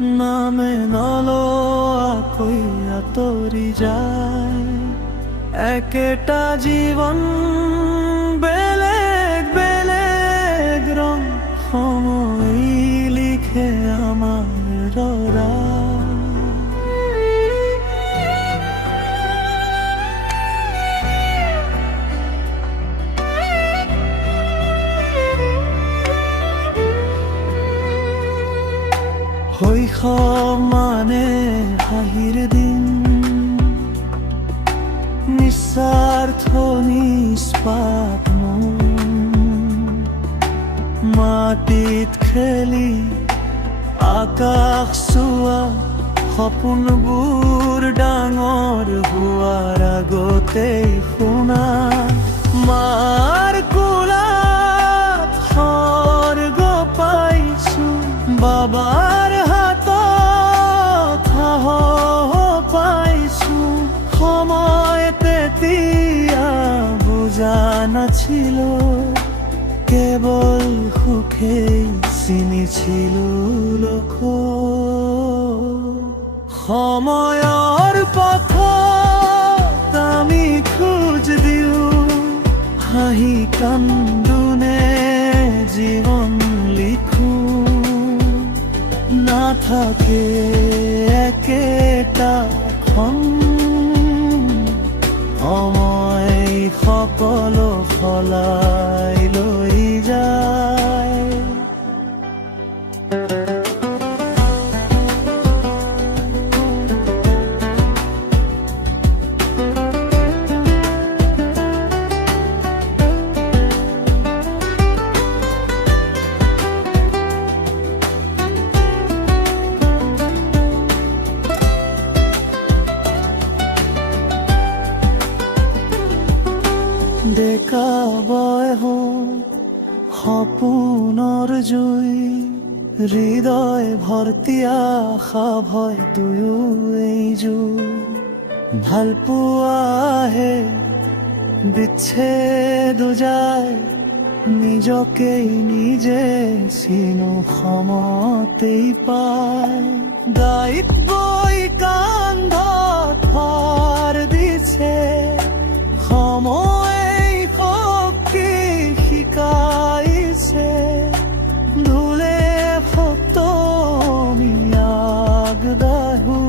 নামে নলোৱা কৈ আঁতৰি যায়। একেটা জীৱন বেলেগ বেলেগ ৰং, সময় লিখে আমাৰ ৰৰা। শৈশৱ মানে হাঁহিৰ দিন, নিস্বাৰ্থ নিষ্পাপ মন, মাটিত খেলি আকাশ চোৱা, সপোনবোৰ ডাঙৰ হোৱাৰ আগতেই শুনা। মাৰ কোলাত স্বৰ্গ পাইছো, বাবাৰ হাতত সাহস পাইছো। সময় তেতিয়া বুজা নাছিলো, কেৱল সুখেই চিনিছিলো লোক। সময়ৰ পথত আমি খোজ দিওঁ, হাঁহি কান্দোনে জীৱন লিখো। নাথাকে একেটা খন, সময় সকলো সলাই লৈ যায়। ডেকা বয়স সপোনৰ জুই, হৃদয় ভৰ্তি আশা ভয় দুয়ো এইজুই। ভাল পোৱাহে বিচ্ছেদ যায়, নিজকেই নিজে চিনো সমতেই পায়। দায়িত্বই কান্ধত ভাৰ দিছে, সময় শক্তি শিকাইছে। ধুলে ফটমি আগবাঢ়ো,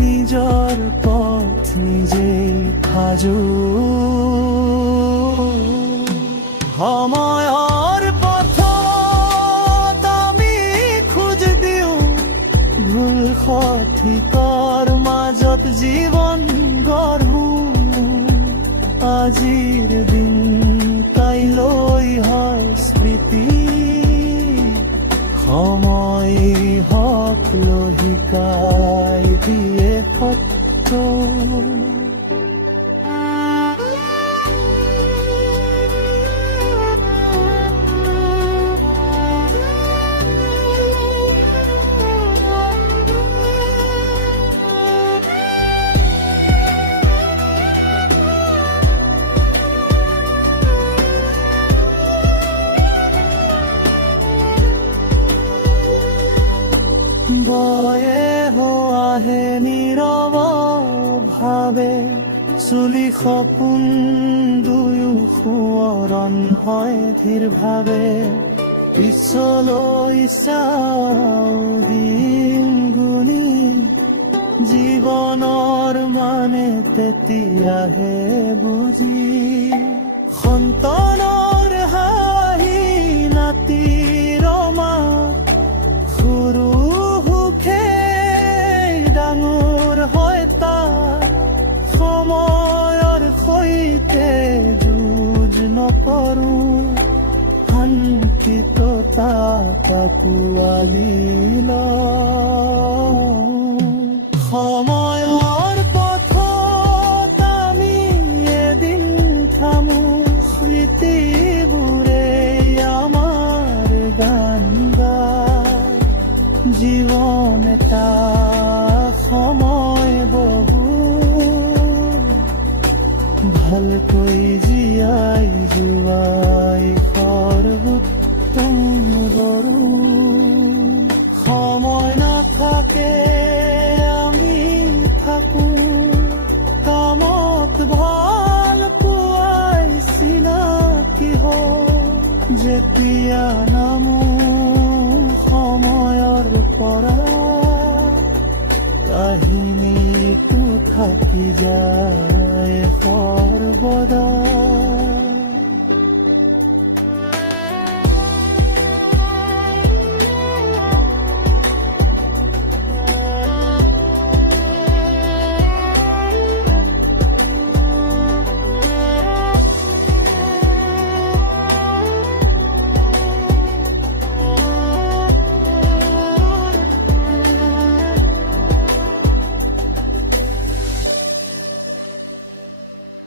নিজৰ পথ নিজেই সাজো। সময়ৰ পথত আমি খোজ দিওঁ, ভুল সঠিকৰ মাজত জীৱন গঢ়ো। আজিৰ দিন কাইলৈ হয় স্মৃতি, সময় সকলো শিকাই দিয়ে সত্য। বয়স আহে নীৰৱ ভাৱে, চুলি সপোন দুয়ো সোঁৱৰণ হয় ধীৰ ভাৱে। পিছলৈ চাওঁ দিন গুণি, জীৱনৰ মানে তেতিয়াহে বুজি। সন্তানৰ হাঁহি নাতিৰ মাত, সৰু ডাঙৰ হয় তাত। সময়ৰ সৈতে যুঁজ নকৰো, শান্তিত তাক আঁকোৱালি লওঁ। সময়ৰ পথত আমি এদিন থামো, স্মৃতিবোৰে আমাৰ গান গায়। জীৱন এটা সময় বহু ভালকৈ জীয়াই যোৱাই সৰ্বোত্তম গৰু। সময় না পৰা কাহিনীটো থাকি যায়।